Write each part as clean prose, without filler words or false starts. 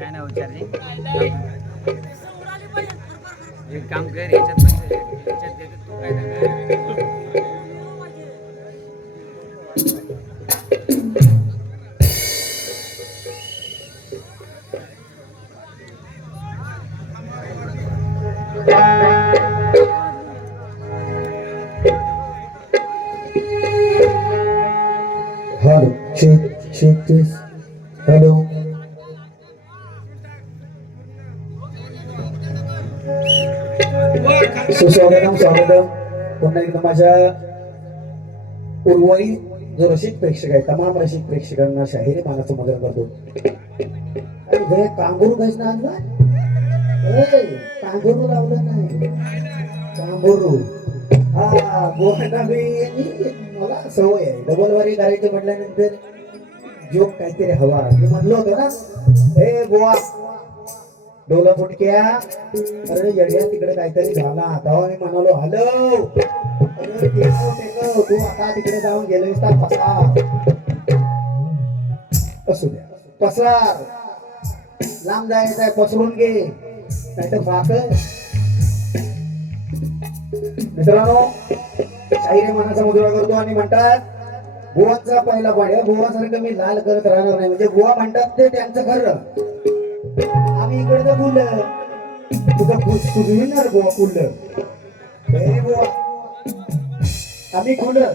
काय नाही विचारले एक काम कर याच्यात देतो तू काय Hello, check this. Hello. स्वागतम पुन्हा एकदा माझ्या उर्वरित जो रसिक प्रेक्षक आहे तमाम रसिक प्रेक्षकांना शाहिरी मानाचं मदत करतो. कांगुरू काहीच ना आणला कांगुरू लावलं नाही कांगुरू हा गोवाना मला सवय आहे डबल वारी करायचं म्हटल्यानंतर जोक काहीतरी हवा मी म्हणलो होतो ना हे गोवा डोला फुटक्या अरे येड्या तिकडे काहीतरी झाला तेव्हा मी म्हणालो हॅलो तू आता तिकडे जाऊन गेलोस तर पसार असू द्या पसार लांब जायचं आहे पसरून घे नाही तर फाक. मित्रांनो शाहिरी मनाचा मुजरा करतो आणि म्हणतात गोवाचा पहिला पाड्या गोवासारखं मी लाल करत राहणार नाही म्हणजे गोवा म्हणतात ते त्यांचं खरं आम्ही इकडे बोललं तुझं कुजविणार गोवा कुल्ल गोवा आम्ही खुलं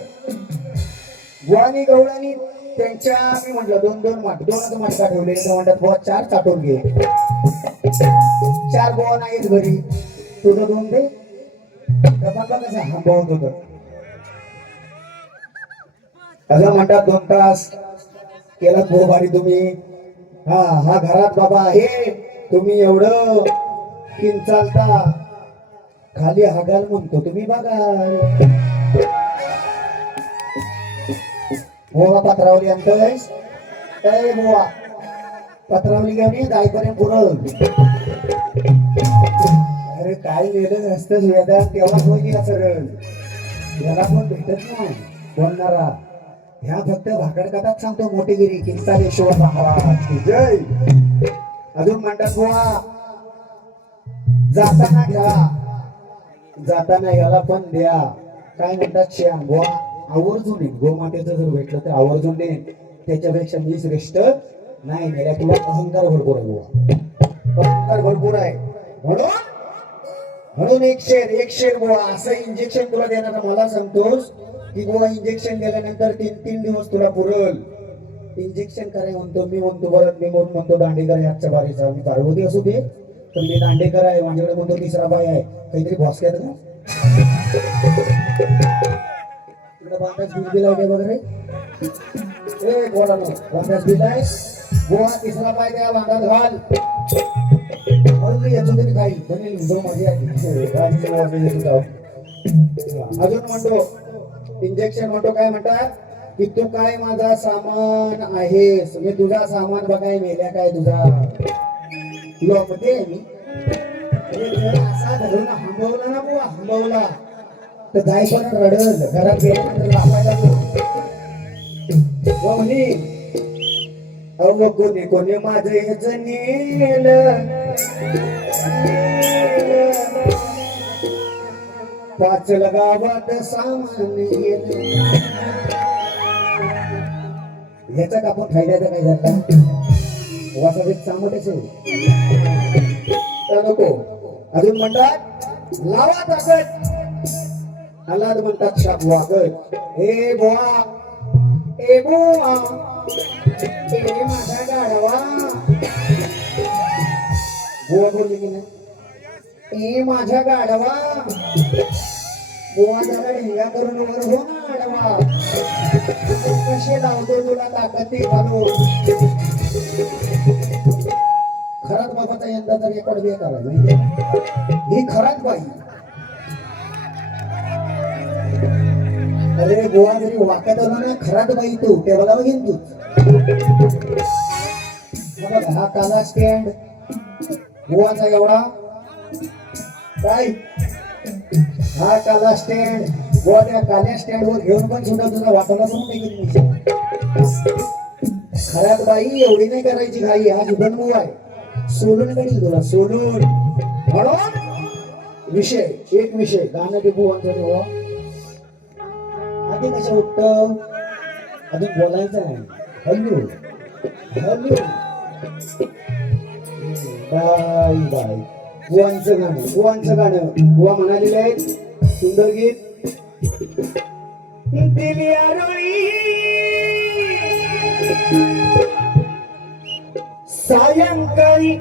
गोवानी गवळानी त्यांच्या मी म्हटलं दोनच माटका ठेवले म्हणतात गोवा 4 चाटून घे 4 गोवा नाहीत घरी तुझं 2 दे कसं हंबवत होत असं म्हणतात 2 तास केला गोवारी तुम्ही हा घरात बाबा आहे तुम्ही एवढं किंचालता खाली हागाल म्हणतो तुम्ही बघा गोवा पत्रावली आणतोयस काय गोवा पत्रावली घेऊन जाईपर्यंत पुरं अरे काय लिहिलं नसतं वेदांत तेव्हा होईल सरळ याला पण भेटत नाही बोलणारा ह्या फक्त भाकड कथाच सांगतो मोठेगिरी किंचालेश्वर महाराज जय. अजून म्हणतात गोवा जाताना घ्या जाताना याला पण द्या काय म्हणतात श्याम गोवा आवर्जून येईल गोमातेचं जर भेटलं तर आवर्जून देईन त्याच्यापेक्षा मी श्रेष्ठ नाही मेल्या तुला अहंकार भरपूर आहे गोवा अहंकार भरपूर आहे म्हणून एक शेर गोवा असं इंजेक्शन तुला देणार मला सांगतोस की गोवा इंजेक्शन दिल्यानंतर 3 दिवस तुला पुरल इंजेक्शन कराय म्हणतो मी म्हणतो परत मी म्हणतो दांडेकर आजच्या बारीचा मी पार्वती असू दे पण मी दांडेकर आहे माझ्याकडे म्हणतो 3रा बाय आहे काहीतरी भॉस्क्यात का तिकडे बांधाच बिल दिला वगैरे ए गोळा बांधाच बिल आहे गोवा 3रा बाय द्या बांधात घाल म्हणून याचं तरी काही बनेल जो माझी अजून म्हणतो इंजेक्शन म्हणतो काय म्हणतात की तू काय माझा सामान आहेस मी तुझा सामान बघाय मेल्या काय तुझा लोकते मी असा धरून हंबवला ना बुवा हंबवला तर जाय पण रडल घरात गेल्यानंतर लापायला म्हणे अव कोणी माझं याच नेल पाचल गावात सामान येते. याचा का आपण फायद्याचा काय झाला वासावीत चांगलंच आहे तर नको. अजून म्हणतात लावा ताकद आलाद म्हणतात शाप वागत. ए बुवा ए बुवा ए माझा गाढवा. बुवा बोलली की नाही ए माझ्या गाढवा. बुवा जरा ढिंगा करून वर हो ना आडवा. कसे लावतो तुला ताकद ती घालू. खरात बाबाचा यंदा तर रेकॉर्ड बी करायला ही खरात बाई. अरे गोवा जरी वाकत आलो ना खरात बाई तू ते बघा बघीन तू. बघा हा काला स्टँड गोवाचा एवढा काय हा काला स्टँड गोवा त्या काल्या स्टँड वर घेऊन पण सुद्धा तुझा वाटायला समजून नाही. खरात बाई एवढी नाही करायची घाई. हा जुगन गोवा आहे. सोलून गणी तुला सोलून म्हणून विषय एक विषय गाणं ते बुवांचं तेव्हा आधी कशा उठत अजून बोलायचं आहे. हल्लू हल्लू बाय बाय बुवांचं गाणं बुवा म्हणालेले आहेत सुंदर गीत. दिली आरोळी सायंकाळी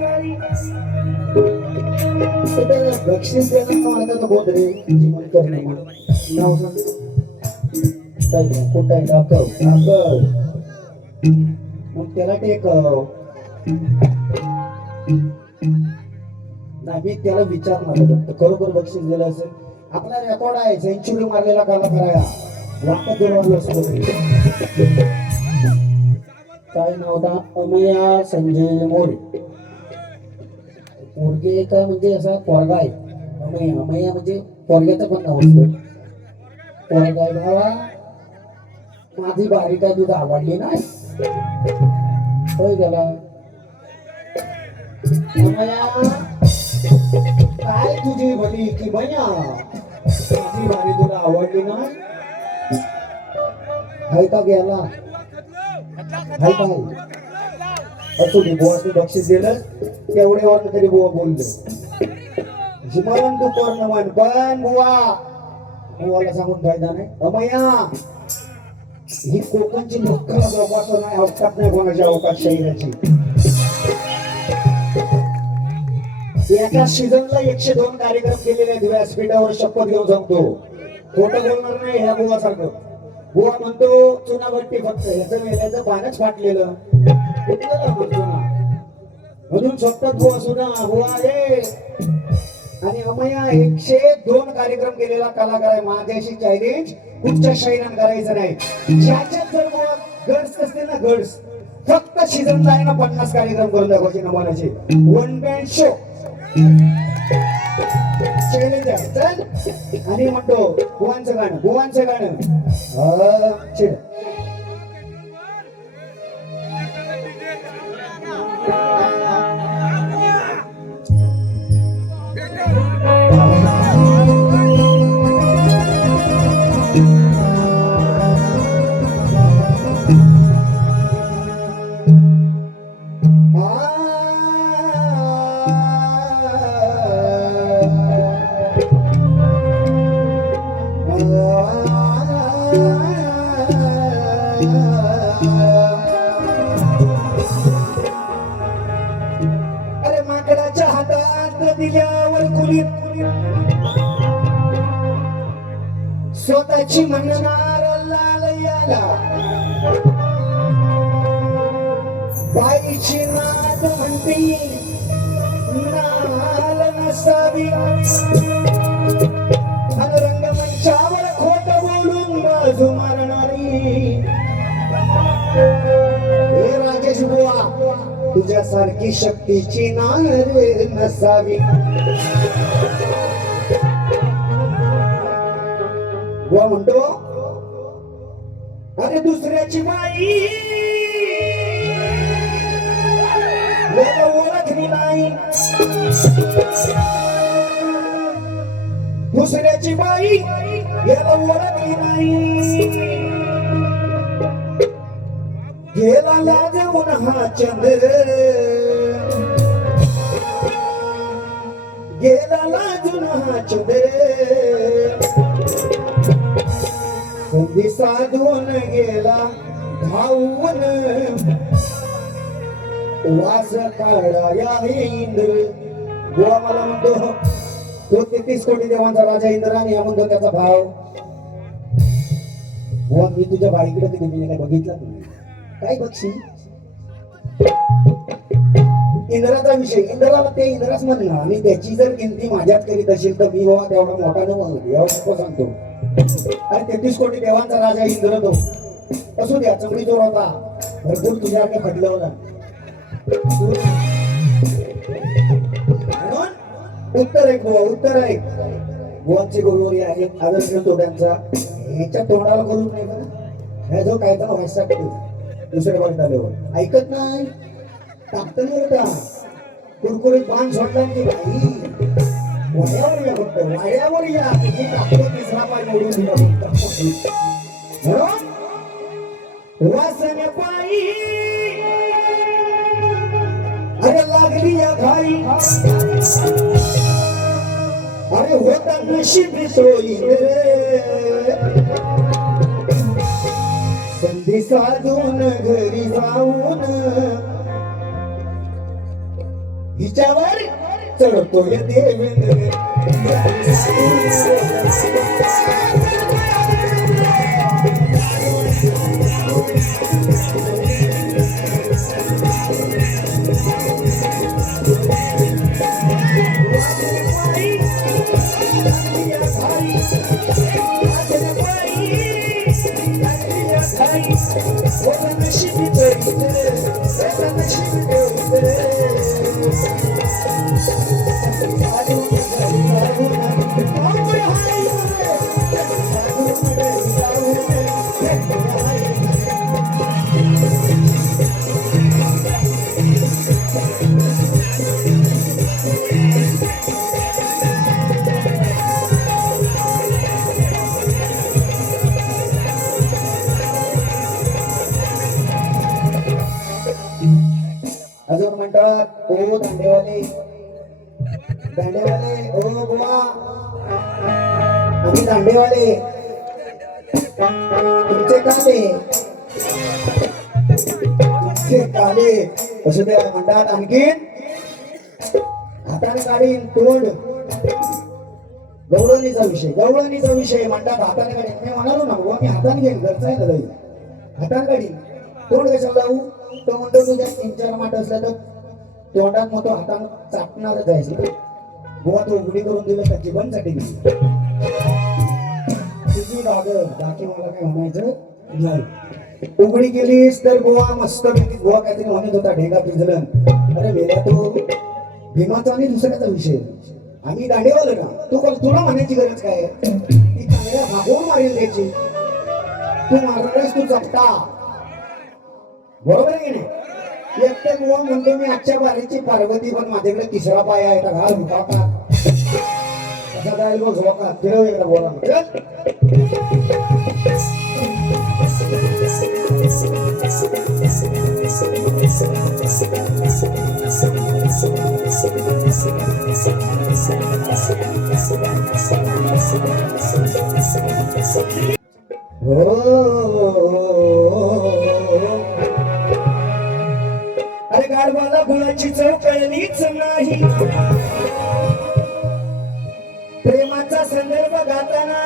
बक्षीस देणं म्हणतात बोध रे नाव सांग कुठं आहे दाखव दाखव मग त्याला टेकव. मी त्याला विचारणार खरोखर बक्षीस दिलं असेल. आपला रेकॉर्ड आहे सेंचुरी मारलेला कलाकार आहे वाटत काय नाव होता अमया संजय मोरे. पोरगे का म्हणजे असा पोरगा आहे अमया. अमया म्हणजे पोरग्याचं पण नाव असतं. पोरगा आहे भावा माझी बारी काय तुझं आवडली नाही होय गेला. अमया काय तुझी भली की बया माझी बारी तुला आवडली नाही हाय का गेला हाय काय असू दे. बुवाचं बक्षीस दिलं तेवढ्यावर तरी बुवा बोलले जिमान तू कर्ण मान पण बुवाला सांगून फायदा नाही. अमया ही कोकणची लोक जोपासना नाही अवकाश नाही कोणाची अवकाश शरीराची. एका सीझनला 102 कार्यक्रम केलेले आहेत व्यासपीठावर शपथ घेऊन सांगतो. खोटं बोलणार नाही ह्या बुवासारखं. बुवा म्हणतो चुनाभट्टी फक्त याचं पानच फाटलेलं म्हणून स्वतः बुवा सुद्धा बुवा रे. आणि अमया 102 कार्यक्रम केलेला कलाकार आहे. माझ्याशी चॅलेंज उच्च शैरान करायचं नाही. ज्याच्यात जर बुवा गड्स असतील ना गड्स फक्त सीझनला आहे ना 50 कार्यक्रम करून दाखवायचे नमानाचे वन बँड शो चॅलेंज आहे. चल आणि म्हणतो बुवांचं गाणं चिड अरे माकडाच्या हातात दिल्यावर कुलीत स्वतःची म्हणणार लाल याला बाईची नाद म्हणती नाल नसावी. रंगमंचावर खोट बोलून बाजू मारणारी हे राजेश बुवा तुझ्यासारखी शक्तीची नाल नसावी. बुवा म्हणतो अरे दुसऱ्याची बाई ओळखली नाही दुसऱ्याची बाई याला ओळखली नाही. गेला लाजवून हा चंद्र, गेला लाजून हा चंद्र, संधी साधून गेला धावून, वास काढाया इंद्र. गोवा मला म्हणतो तो 33 कोटी देवांचा राजा इंद्र आणि हा म्हणतो त्याचा भाव. गोवा मी तुझ्या बाईकडे कधी मी काय बघितला तुम्ही काय बघशील. इंद्राचा विषय, इंद्राला ते इंद्राच म्हणलं आणि त्याची जर किमती माझ्यात करीत असेल तर मी बाबा तेवढा मोठा एवढं सांगतो. आणि 33 कोटी देवांचा राजा इंद्र तो असू द्या चमडी जोर होता भरपूर तुझ्याकडे खटलं होता. उत्तर ऐक गोवा, उत्तर ऐक. गोवांचे गुरुवारी आहे आदर्श तो त्यांचा ह्याच्या तोंडाला करून नाही बरं. ह्या जो काय तर व्हायचा दुसऱ्या बाजूला आल्यावर ऐकत नाही टाकत नाही होता. कुरकुरीत बाण सोडला की बाई वाड्यावर या फक्त वाड्यावर या तुझी टाकतो तिसरा पाय मोडून दिला वासन पायी. अरे लागली या घाई, अरे होता नशीब सोयी रे. संधी साधून घरी जाऊन हिच्यावर चढतोय देवेंद्र. अजून म्हणतात ओ दांडेवाले, दांडेवाले ओ बुवा आम्ही दांडेवाले तुमचे काले, तुमचे काले असं ते म्हणतात. आणखीन हाताने काढीन तोंड, गवळणीचा विषय, गवळणीचा विषय म्हणतात हाताने काढीन. मी म्हणालो ना बुवा मी हाताने घेईन घरचा आहे दादा हाताने काढीन. तोंड कशाला लावू तो म्हणतो तुझ्या 3-4 माठ असलं तर तोंडात मग तो हाताने चापणारच आहे. बुवा तो उघडी करून दिलं का जीवनसाठी तुझी लागल बाकी मला काय म्हणायचं नाही. उघडी केलीस तर बुवा मस्त पैकी बुवा काहीतरी म्हणत होता ढेगा पिजलन. अरे मेला तो भीमाचा आणि दुसऱ्याचा विषय. आम्ही दांडेवालं ना तू तुला म्हणायची गरज काय आहे. ती चांगल्या भागवून मारेल त्याची तू मारणारच तू चपटा बरोबर आहे की नाही. एकटे बुवा म्हणतो मी आजच्या बारीची पार्वती पण माझ्याकडे तिसरा पाय आहे का घाल मुखाता कसा जाईल बघ झोका फिरव एकदा बोला अरे गाढवाला गुणाची चव कळलीच नाही. प्रेमाचा संदर्भ गाताना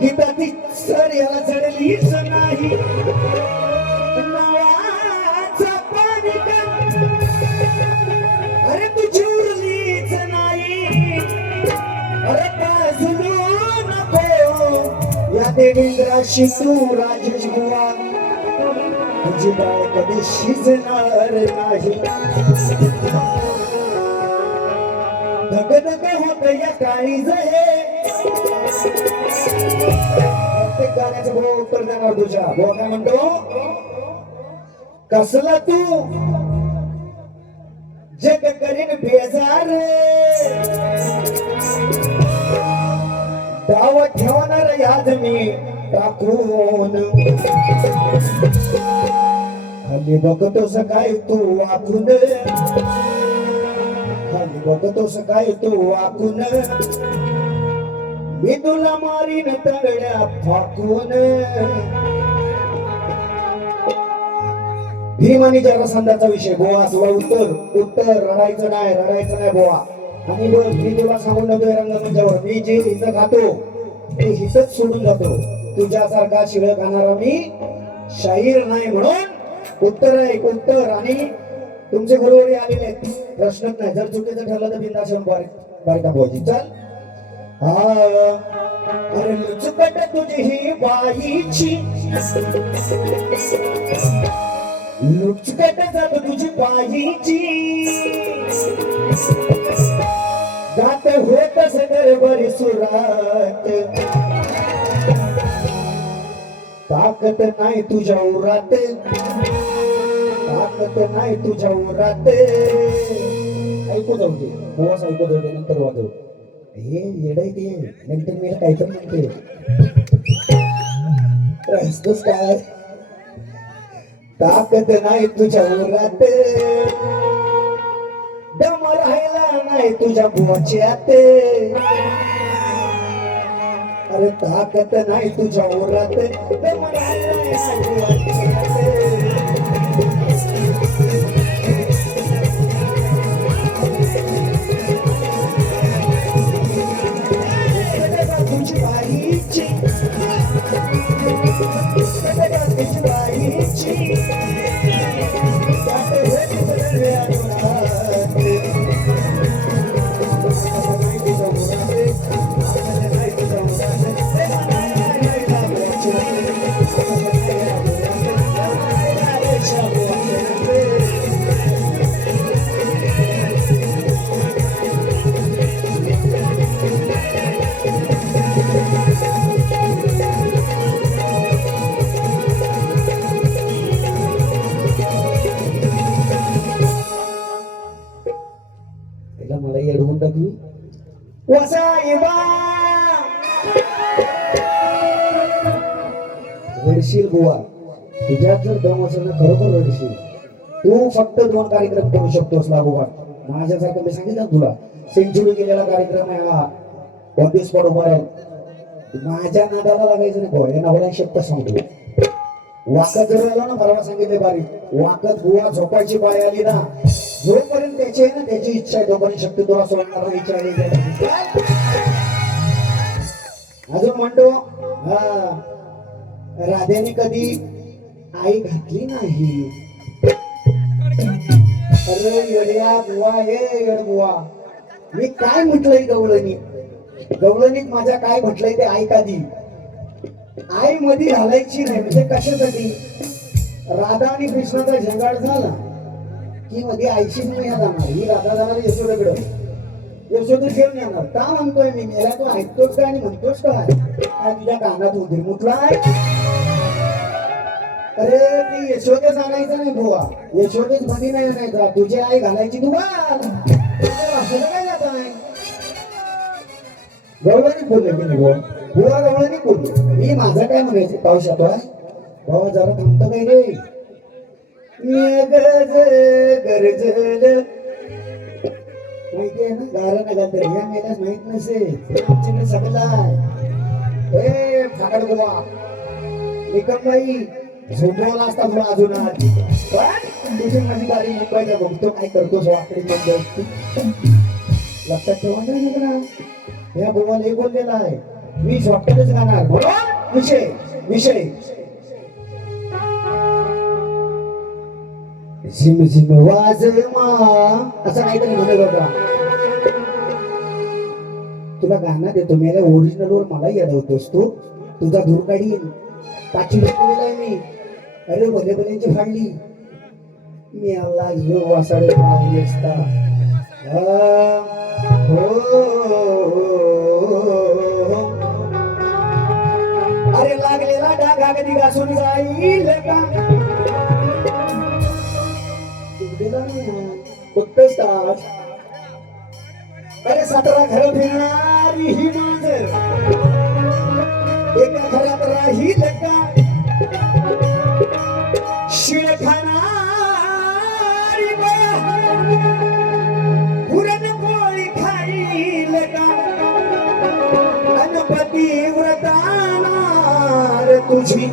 गीताती सर याला चढलीच नाही. नावाचा पानिका अरे तुझी उरलीच नाही. अरे पाजलू नको या देवेंद्राशी तू राजेश बुवा तुझी बाळ कधी शिजणार नाही. धगधग होत या काळीज हे प्रत्येक गाण्याचं भाऊ उत्तर देणार तुझ्या भाऊ काय म्हणतो कसला तू जग करीन बेजार नाव ठेवणार याद मी टाकून खाली बघतोस काय तू वाकून खाली बघतोस काय तू वाकून मी तुला मारीन तगड्या फाकून भीम आणि जरासंधाचा विषय बोवा तुला उत्तर उत्तर रडायचं नाही बोवा आणि बघ मी तुला सांगून जातोय रंगमंचावर मी जे इथं खातो ते हिथच सोडून जातो तुझ्यासारखा शिळ खाणारा मी शाहीर नाही म्हणून उत्तर आहे उत्तर आणि तुमचे घरोघरी आलेले आहेत प्रश्नच नाही जर चुकीचं ठरलं तर बिंदाश्रम बारीक दाखवायची चल अरे लुचपट तुझी ही बाईची लुचकट जात तुझी बाईची जात होतस दरबारी सुरात ताकत नाही तुझ्या उरात ताकत नाही तुझ्या उरात ऐकू जाऊ दे बॉस ऐकू जाऊ दे नंतर वाजव हे येडय ते नंतर मी काय तर म्हणते रस्तच काय ताकत नाही तुझ्या उरात दम राहिला नाही तुझ्या बोच्यात अरे ताकत नाही तुझ्या उरात दम राहिला नाही तुझी बाईची तुझी बाईची मला येडवून टाकली रडशील बुवा तुझ्यात जर दम असेल ना खरोखर रडशील तू फक्त 2 कार्यक्रम करू शकतोस लागोपाठ माझ्यासारखं मी सांगितलं तुला सेंचुरी केलेला कार्यक्रम आहे हा ऑन दी स्पॉट उभा आहे माझ्या नादाला लागायचं नाही भाऊ या नवऱ्या शब्द सांगतो वाकत जर आलो ना परवा सांगितले बारीक वाकत बुवा झोपायची पाळी आली ना जोपर्यंत त्याची आहे ना त्याची इच्छा आहे तोपर्यंत शक्ती तुला सोडणार इच्छा आहे अजून म्हणतो हा राधेने कधी आई घातली नाही अरे येड्या बुवा हे येड बुवा मी काय म्हटलंय गवळणीत माझ्या काय म्हटलंय ते ऐका दी आई मध्ये घालायची नाही म्हणजे कशासाठी राधा आणि कृष्णाचा झंगाट झाला की मध्ये आईशी नाही जाणार ही राधा जाणार यशोदेकडे यशोदे घेऊन येणार का म्हणतोय मी मेला तू ऐकतोच काय आणि म्हणतोच काय काय तुझ्या कानात उधीर मुतलाय अरे ती यशोदेच आणायचं नाही बुवा यशोदेच मध्ये नाही आणायचा तुझी आई घालायची तू काय जात आहे गवळणी बोलले की बुवा बुवा गवळणी बोलले मी माझं काय म्हणायचं पाऊस येतो आहे बाबा जरा थांबत नाही रे गरजल माहिती आहे ना गारा नका तर या मेल्यास माहित नसेल आमच्याकडे सगळं ए फाकड बुवा निकमबाई झोपवला असता तुला अजून तुझी माझी गाडी मुंबईला बघतो काय करतोस वाकडे लक्षात ठेवा ना या बुवाला हे बोललेला आहे मी शॉर्टकटच गाणार बरोबर विषय विषय झिम झिम वाजमा असं काहीतरी म्हणत होता तुला गाणं देतो मेल्या ओरिजिनल वर मला येडवतोस तू तुझा धूर काढीन 5वी आहे मी अरे भले भल्यांची फाडली मी आला जो वासाडे असता अरे लागलेला डागा कधी घासून जाईल का अरे 17 घर फिरणारी ही मांजर पतिव्रतानार तुझी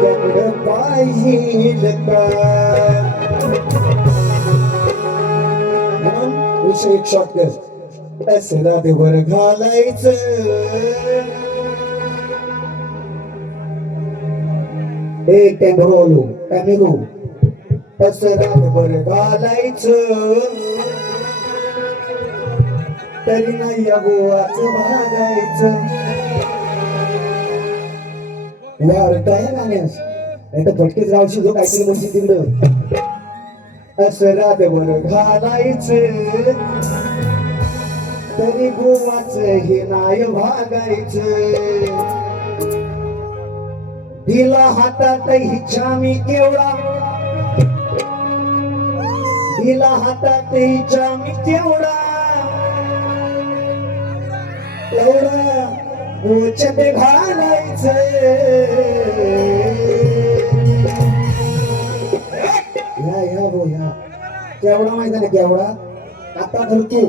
त्याकडं पाहिल का म्हणून विषय एक शॉर्ट कर असला देवर घालायचं एक टेम्परोलो कॅमेरो असला देवर घालायचं तरी नाही अगोवाचं भागायचं वारताय गाण्यास नाही तर फटकेच रावशी जो काहीतरी म्हणजे तिकडं असं रातभर घालायचं तरी गोवाच हे नाय भागायचं दिला हातात हिच्या मी केवढा दिला हातात हिच्या मी केवढा एवढा गोचत घालायचं या बोया केवढा माहिती ना केवढा आता धरतो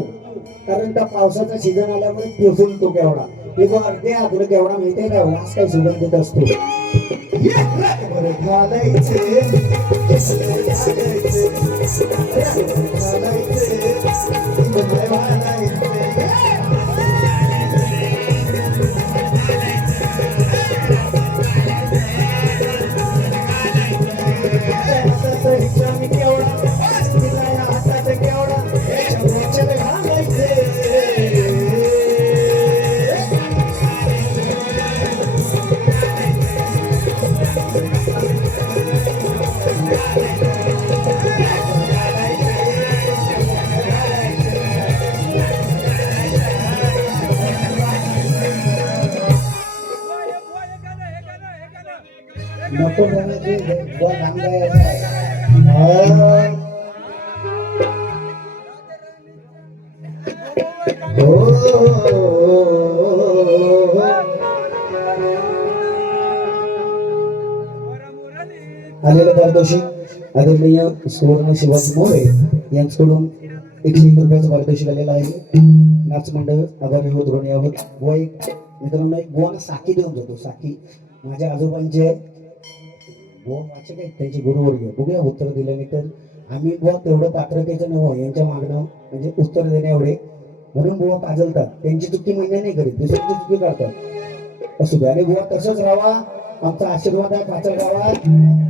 कारण त्या पावसाचा सीझन आल्यामुळे पोचून तो केवढा हे बघ अर्धे तुला केवढा माहितीये का वास काही सुगंधित असतो नको म्हणायची लांब आलेलं पारितोषिक आदरणीय सुवर्ण शिवाजी मोरे यांच्याकडून 101 रुपयाचं पारितोषिक आलेलं आहे. नाच मंडळ आभारी होत ऋणी आहोत. बुवा एक मित्रांनो एक बुवाला साकी देऊन जातो. साकी माझ्या आजोबांचे बुवा वाचक आहेत त्यांचे गुरुवर्ग बघूया उत्तर दिल्यानंतर आम्ही बुवा तेवढं पात्रतेचं नव्हतं यांच्या मागणं म्हणजे उत्तर देण्या एवढे म्हणून बुवा पाजलतात. त्यांची चुकी महिन्या नाही करीत दुसऱ्यांची चुकी काढतात असू द्या आणि बुवा तसंच राहावा आमचा आशीर्वाद आहे. पाचल गावात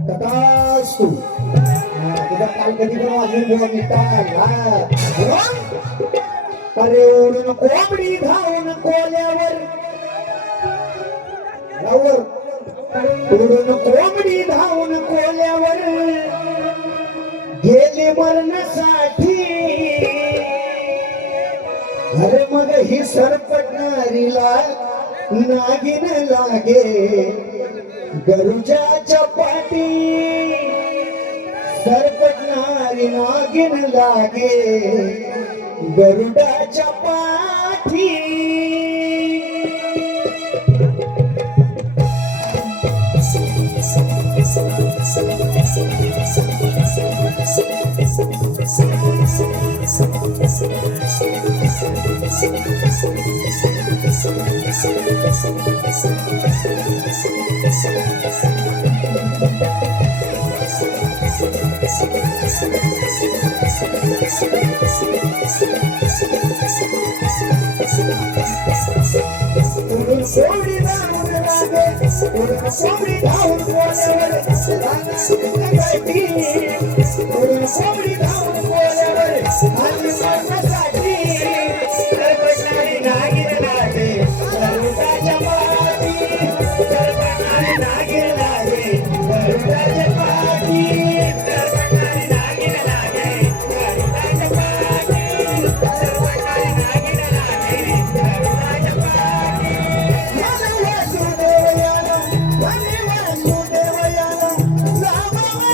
तथास्तु तुझा काल कधी पण वाजून बुवा मिळतात. अरे उडून कोंबडी धावून कोल्यावर उडून कोंबडी धावून कोल्यावर गेले मरणासाठी. अरे मग ही सरपटणारीला नागिन लागे गरुजाच्या पाठी. सरपटणारी नागिन लागे गरुडाच्या पाठी. सोडी धावून लागे सोडी धावून बोलावर सोडी धावून बोलावर आणि माणसासाठी सरपटणारी नागिन लागे गरुडाच्या पाठी. सरपटणारी नागिन लागे गरुडाच्या पाठी. सरपटणारी नागिन लागे गरुडाच्या पाठी. सरपटणारी नागिन लागे गरुडाच्या पाठी.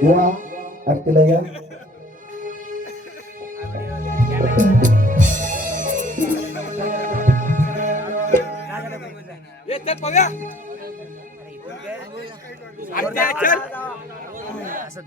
बुवा आरतीला या. असं